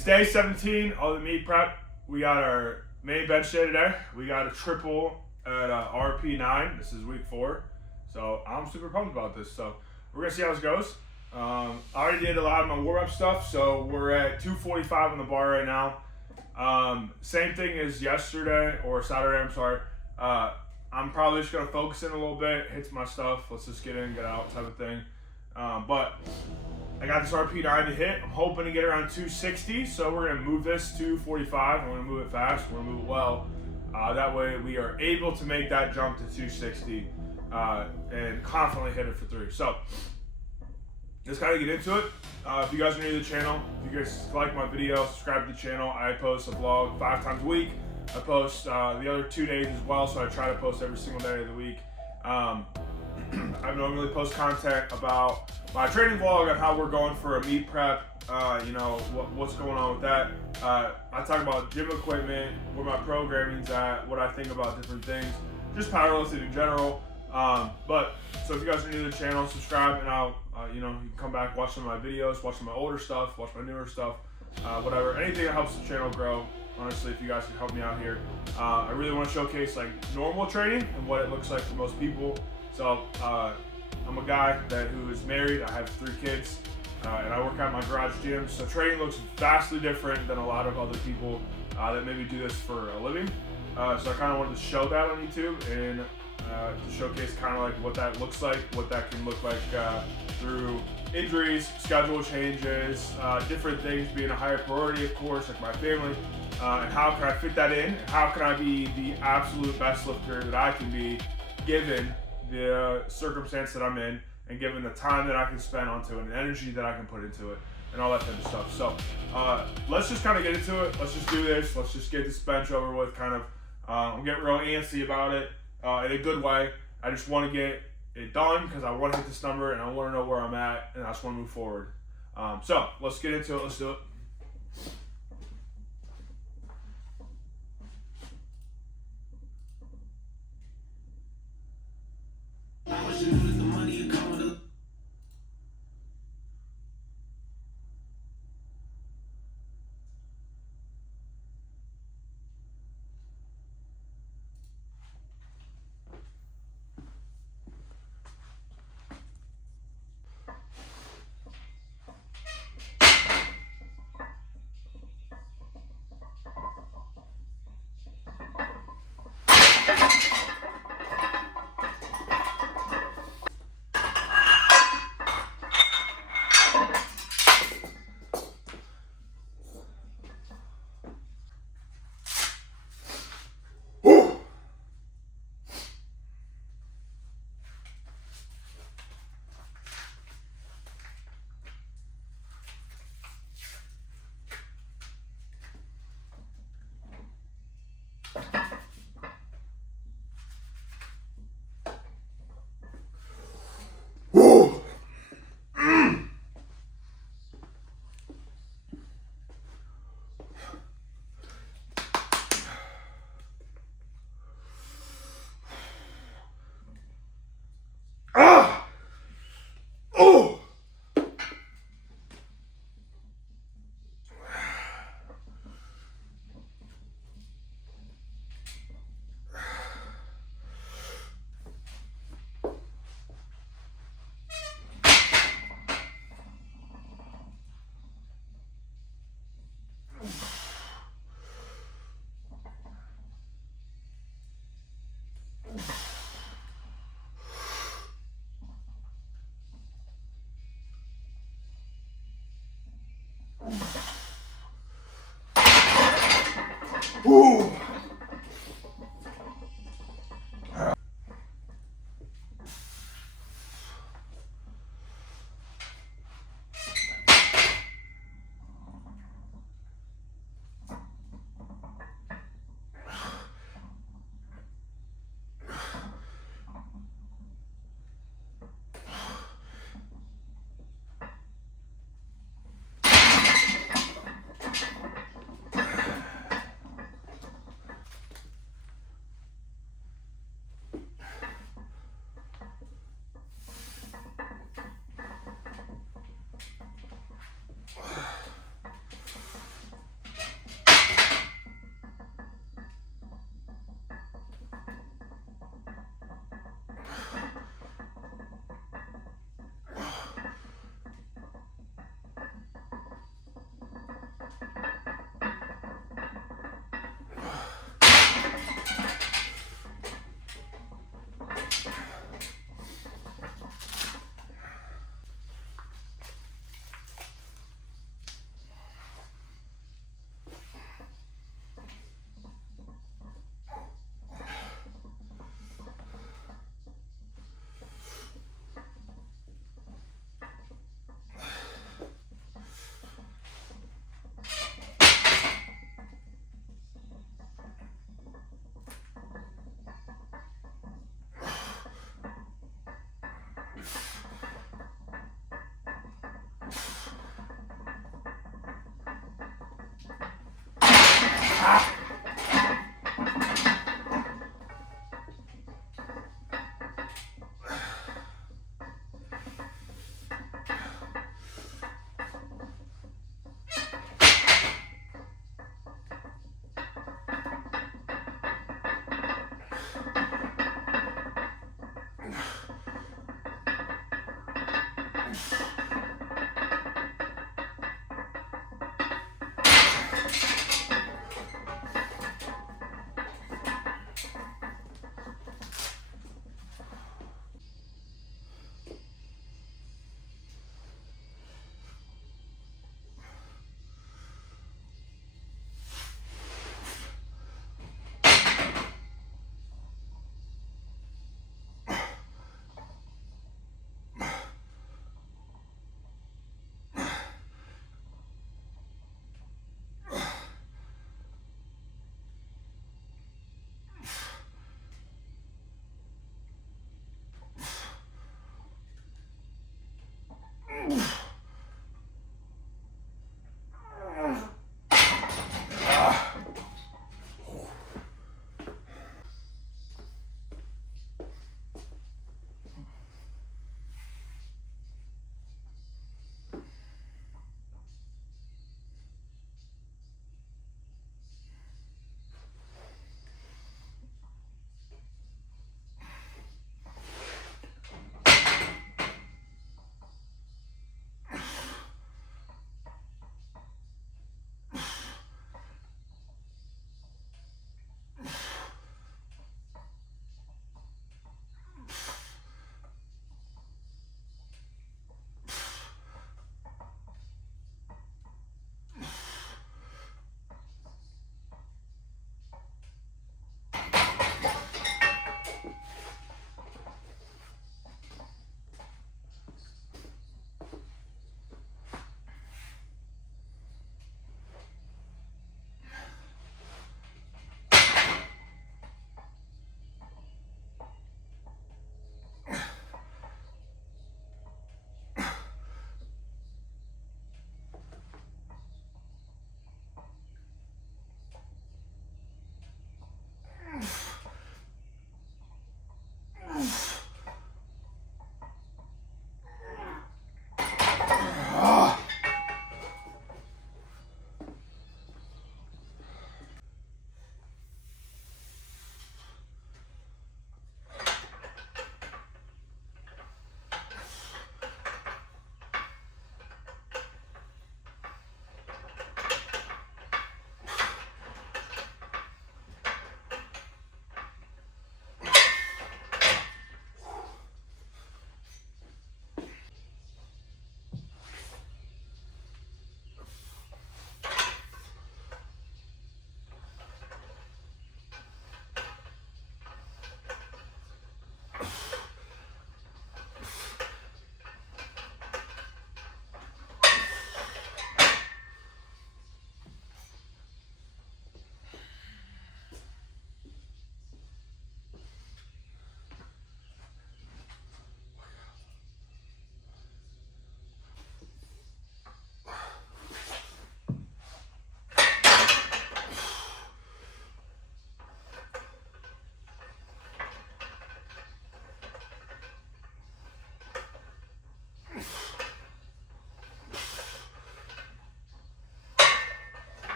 It's day 17 of the meet prep. We got our main bench day today. We got a triple at RP9. This is week 4. So I'm super pumped about this. So we're going to see how this goes. I already did a lot of my warm-up stuff. So we're at 245 on the bar right now. Same thing as yesterday or Saturday, I'm sorry. I'm probably just going to focus in a little bit, hit some of my stuff. Let's just get in, get out type of thing. But I got this RP9 to hit. I'm hoping to get around 260, so we're going to move this to 45. I'm going to move it fast. We're going to move it well. That way we are able to make that jump to 260 and confidently hit it for 3. So let's kind of get into it. If you guys are new to the channel, if you guys like my video, subscribe to the channel. I post a vlog 5 times a week. I post the other 2 days as well, so I try to post every single day of the week. I normally post content about my training vlog on how we're going for a meet prep, what's going on with that. I talk about gym equipment, where my programming's at, what I think about different things, just powerlifting in general. So if you guys are new to the channel, subscribe, and I'll, you can come back, watch some of my videos, watch some of my older stuff, watch my newer stuff, whatever. Anything that helps the channel grow. Honestly, if you guys can help me out here. I really want to showcase like normal training and what it looks like for most people. So I'm a guy who is married. I have 3 kids, and I work out in my garage gym. So training looks vastly different than a lot of other people that maybe do this for a living. So I kind of wanted to show that on YouTube and to showcase kind of like what that looks like, what that can look like through injuries, schedule changes, different things being a higher priority, of course, like my family. And how can I fit that in? How can I be the absolute best lifter that I can be given the circumstance that I'm in and given the time that I can spend onto it and the energy that I can put into it and all that type of stuff. So let's just kind of get into it. Let's just do this. Let's just get this bench over with kind of. I'm getting real antsy about it in a good way. I just want to get it done because I want to hit this number and I want to know where I'm at and I just want to move forward. So let's get into it. Let's do it.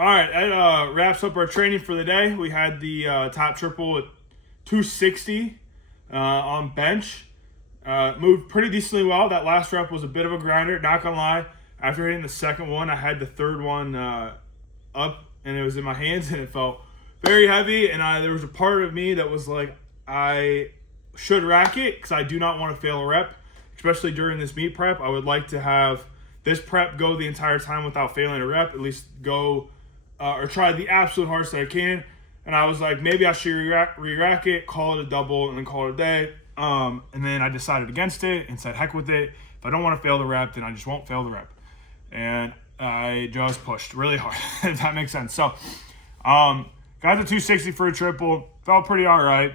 All right, that wraps up our training for the day. We had the top triple at 260 on bench. Moved pretty decently well. That last rep was a bit of a grinder, not gonna lie. After hitting the second one, I had the third one up, and it was in my hands, and it felt very heavy. And there was a part of me that was like, I should rack it because I do not want to fail a rep, especially during this meet prep. I would like to have this prep go the entire time without failing a rep, at least go or try the absolute hardest that I can. And I was like, maybe I should re-rack it, call it a double, and then call it a day. And then I decided against it and said, heck with it. If I don't want to fail the rep, then I just won't fail the rep. And I just pushed really hard, if that makes sense. So, got the 260 for a triple. Felt pretty all right.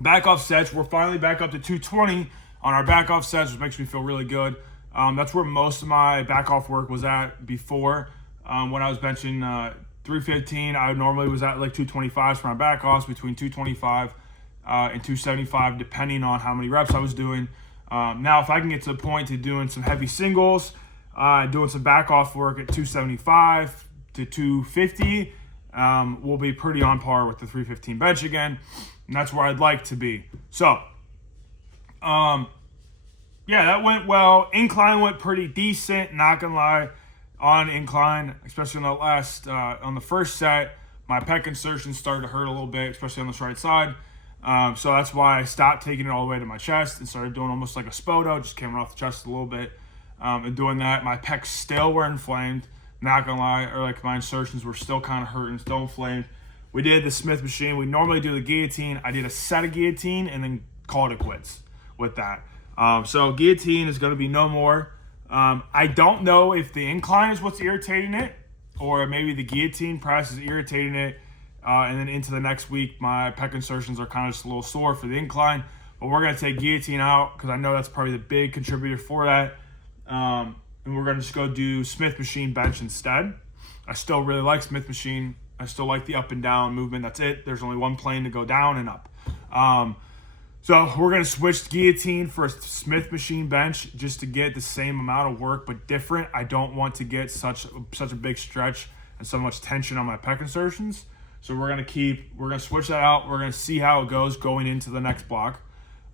Back off sets, we're finally back up to 220 on our back off sets, which makes me feel really good. That's where most of my back off work was at before. When I was benching 315, I normally was at like 225s for my back offs, between 225 and 275, depending on how many reps I was doing. Now, if I can get to the point to doing some heavy singles, doing some back off work at 275 to 250, we'll be pretty on par with the 315 bench again. And that's where I'd like to be. So, yeah, that went well. Incline went pretty decent, not gonna lie. On incline, especially on the on the first set, my pec insertion started to hurt a little bit, especially on this right side. So that's why I stopped taking it all the way to my chest and started doing almost like a Spoto, just came off the chest a little bit. And doing that, my pecs still were inflamed, not gonna lie, or like my insertions were still kind of hurting, still inflamed. We did the Smith machine. We normally do the guillotine. I did a set of guillotine and then called it quits with that. So guillotine is gonna be no more. I don't know if the incline is what's irritating it, or maybe the guillotine press is irritating it. And then into the next week, my pec insertions are kind of just a little sore for the incline. But we're going to take guillotine out because I know that's probably the big contributor for that. And we're going to just go do Smith machine bench instead. I still really like Smith machine. I still like the up and down movement. That's it. There's only one plane to go down and up. So we're going to switch guillotine for a Smith machine bench just to get the same amount of work but different. I don't want to get such a big stretch and so much tension on my pec insertions. So we're going to switch that out. We're going to see how it goes going into the next block.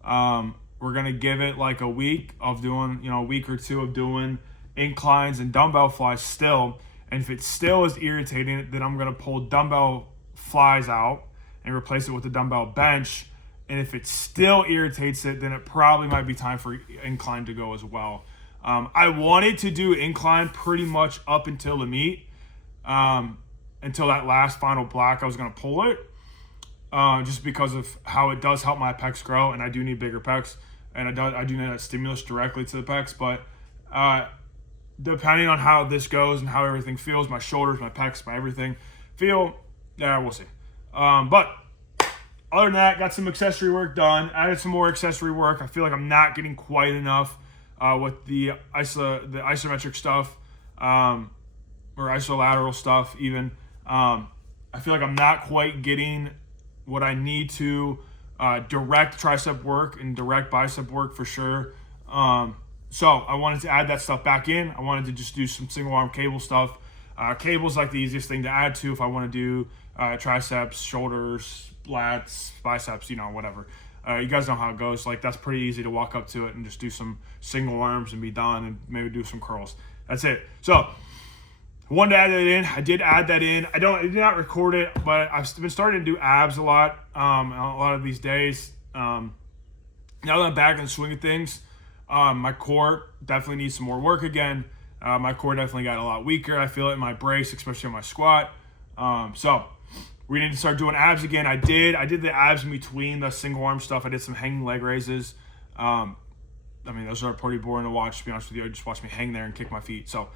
We're going to give it like a week of doing, a week or two of doing inclines and dumbbell flies still. And if it still is irritating, then I'm going to pull dumbbell flies out and replace it with the dumbbell bench. And if it still irritates it, then it probably might be time for incline to go as well. I wanted to do incline pretty much up until the meet. Until that last final block, I was going to pull it. Just because of how it does help my pecs grow. And I do need bigger pecs. And I do need that stimulus directly to the pecs. But depending on how this goes and how everything feels, my shoulders, my pecs, my everything feel, yeah, we'll see. But other than that, got some accessory work done. Added some more accessory work. I feel like I'm not getting quite enough with the isometric stuff or isolateral stuff even. I feel like I'm not quite getting what I need to direct tricep work and direct bicep work for sure. So I wanted to add that stuff back in. I wanted to just do some single arm cable stuff. Cable's like the easiest thing to add to if I want to do triceps, shoulders, lats, biceps, whatever. You guys know how it goes. Like, that's pretty easy to walk up to it and just do some single arms and be done and maybe do some curls. That's it. So I wanted to add that in. I did add that in. I did not record it, but I've been starting to do abs a lot of these days. Now that I'm back in the swing of things, my core definitely needs some more work again. My core definitely got a lot weaker. I feel it in my brace, especially on my squat. So we need to start doing abs again. I did the abs in between the single arm stuff. I did some hanging leg raises. Those are pretty boring to watch, to be honest with you. I just watched me hang there and kick my feet. So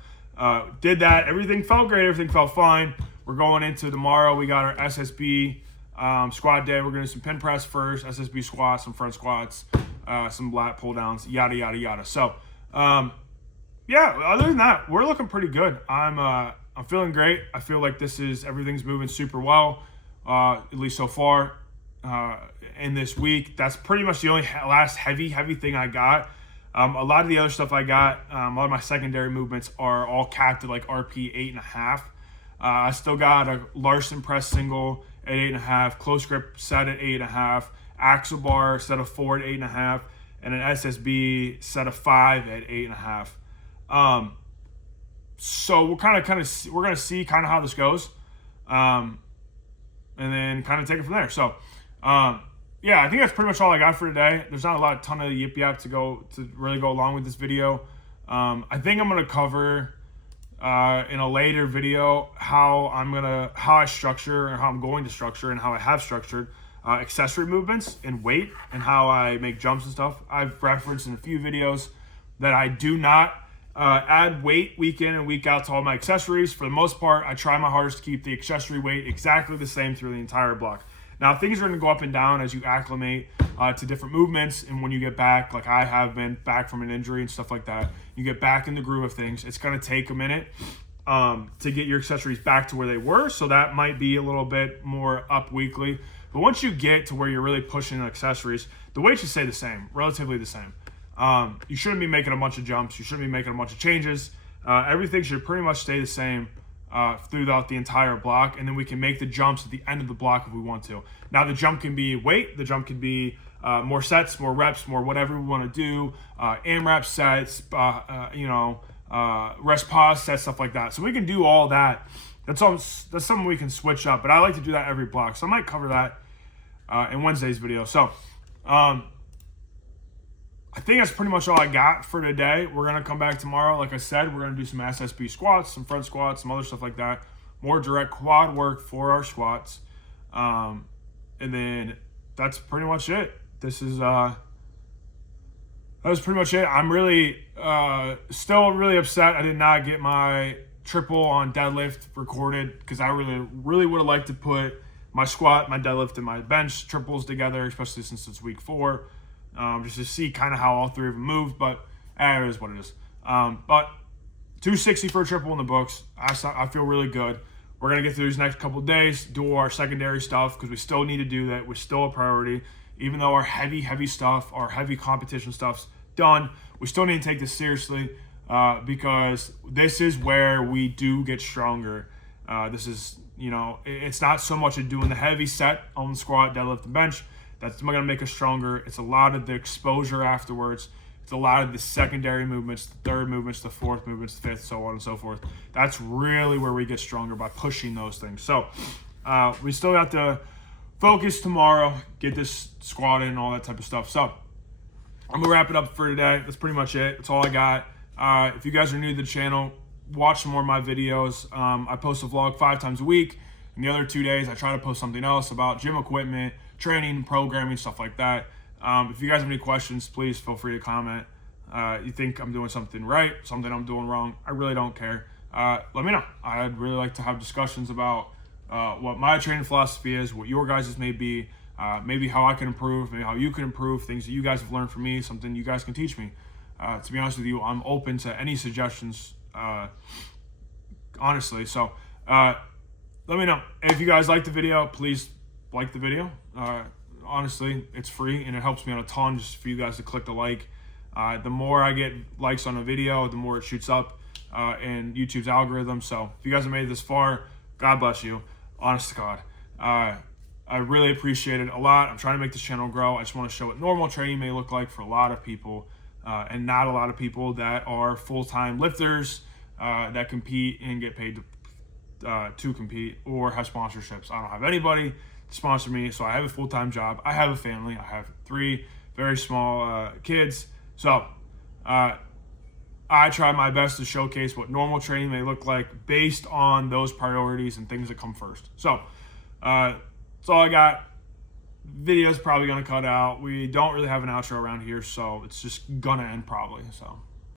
did that. Everything felt great. Everything felt fine. We're going into tomorrow. We got our SSB squat day. We're going to do some pin press first, SSB squats, some front squats, some lat pull downs, yada, yada, yada. So, yeah, other than that, we're looking pretty good. I'm feeling great. I feel like everything's moving super well, at least so far in this week. That's pretty much the only last heavy thing I got. A lot of the other stuff I got, a lot of my secondary movements are all capped at like RP 8.5. I still got a Larson press single at 8.5, close grip set at 8.5, axle bar set of 4 at 8.5, and an SSB set of 5 at 8.5. So we're gonna see kind of how this goes, and then kind of take it from there. So, yeah, I think that's pretty much all I got for today. There's not a ton of yip yap to really go along with this video. I think I'm gonna cover in a later video how I structure, or how I'm going to structure, and how I have structured accessory movements and weight, and how I make jumps and stuff. I've referenced in a few videos that I do not add weight week in and week out to all my accessories. For the most part, I try my hardest to keep the accessory weight exactly the same through the entire block. Now, things are going to go up and down as you acclimate to different movements, and when you get back, like I have been back from an injury and stuff like that, you get back in the groove of things. It's going to take a minute to get your accessories back to where they were, so that might be a little bit more up weekly. But once you get to where you're really pushing accessories, the weight should stay the same, relatively the same. You shouldn't be making a bunch of jumps. You shouldn't be making a bunch of changes. Everything should pretty much stay the same throughout the entire block, and then we can make the jumps at the end of the block if we want to. Now, the jump can be weight, the jump can be more sets, more reps, more whatever we want to do, AMRAP sets, rest pause sets, stuff like that. So we can do all that. That's something we can switch up, but I like to do that every block, so I might cover that in Wednesday's video. So I think that's pretty much all I got for today. We're going to come back tomorrow. Like I said, we're going to do some SSB squats, some front squats, some other stuff like that. More direct quad work for our squats. And then that's pretty much it. That was pretty much it. I'm really still really upset I did not get my triple on deadlift recorded, because I really would have liked to put my squat, my deadlift, and my bench triples together, especially since it's week 4. Just to see kind of how all 3 of them moved, but it is what it is. But 260 for a triple in the books. I feel really good. We're going to get through these next couple of days, do our secondary stuff, because we still need to do that. We're still a priority. Even though our heavy stuff, our heavy competition stuff's done, we still need to take this seriously, because this is where we do get stronger. This is, it's not so much of doing the heavy set on the squat, deadlift, and bench. That's going to make us stronger. It's a lot of the exposure afterwards. It's a lot of the secondary movements, the third movements, the fourth movements, the fifth, so on and so forth. That's really where we get stronger, by pushing those things. So we still have to focus tomorrow, get this squat in and all that type of stuff. So I'm going to wrap it up for today. That's pretty much it. That's all I got. If you guys are new to the channel, watch some more of my videos. I post a vlog 5 times a week. And the other 2 days, I try to post something else about gym equipment, training, programming, stuff like that. If you guys have any questions, please feel free to comment. You think I'm doing something right, something I'm doing wrong, I really don't care. Let me know. I'd really like to have discussions about what my training philosophy is, what your guys' may be, maybe how I can improve, maybe how you can improve, things that you guys have learned from me, something you guys can teach me. To be honest with you, I'm open to any suggestions, honestly. So let me know. If you guys like the video, please like the video. Honestly, it's free and it helps me out a ton just for you guys to click the like. The more I get likes on a video, the more it shoots up in YouTube's algorithm. So if you guys have made it this far, God bless you. Honest to God. I really appreciate it a lot. I'm trying to make this channel grow. I just want to show what normal training may look like for a lot of people, and not a lot of people that are full-time lifters that compete and get paid to compete or have sponsorships. I don't have anybody to sponsor me, so I have a full-time job. I have a family. I have 3 very small kids. So I try my best to showcase what normal training may look like based on those priorities and things that come first. So that's all I got. Video's probably going to cut out. We don't really have an outro around here, so it's just going to end probably. So.